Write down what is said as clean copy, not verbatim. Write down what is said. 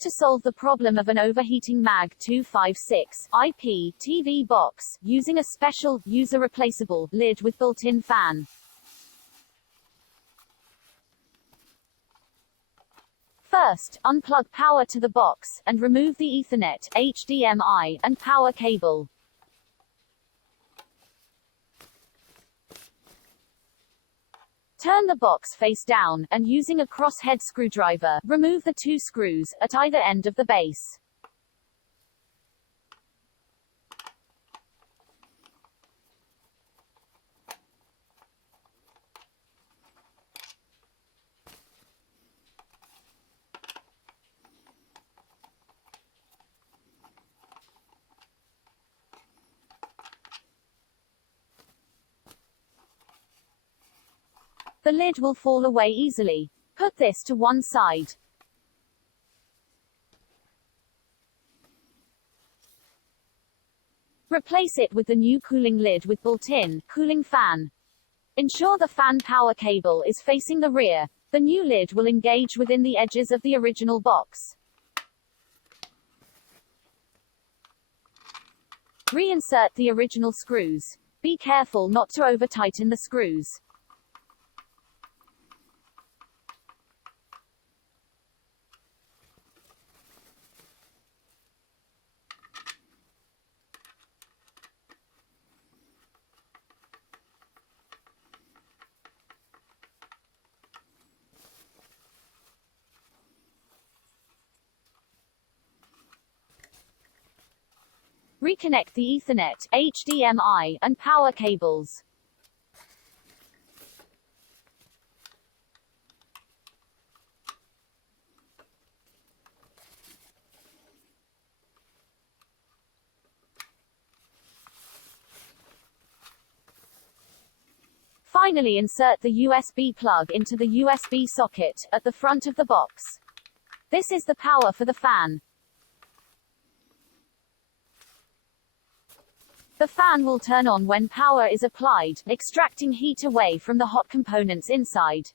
to solve the problem of an overheating MAG256 IP TV box, using a special, user-replaceable, lid with built-in fan. First, unplug power to the box, and remove the Ethernet, HDMI, and power cable. Turn the box face down, and using a crosshead screwdriver, remove the 2 screws, at either end of the base. The lid will fall away easily. Put this to one side. Replace it with the new cooling lid with built-in cooling fan. Ensure the fan power cable is facing the rear. The new lid will engage within the edges of the original box. Reinsert the original screws. Be careful not to over-tighten the screws. Reconnect the Ethernet, HDMI, and power cables. Finally, insert the USB plug into the USB socket at the front of the box. This is the power for the fan. The fan will turn on when power is applied, extracting heat away from the hot components inside.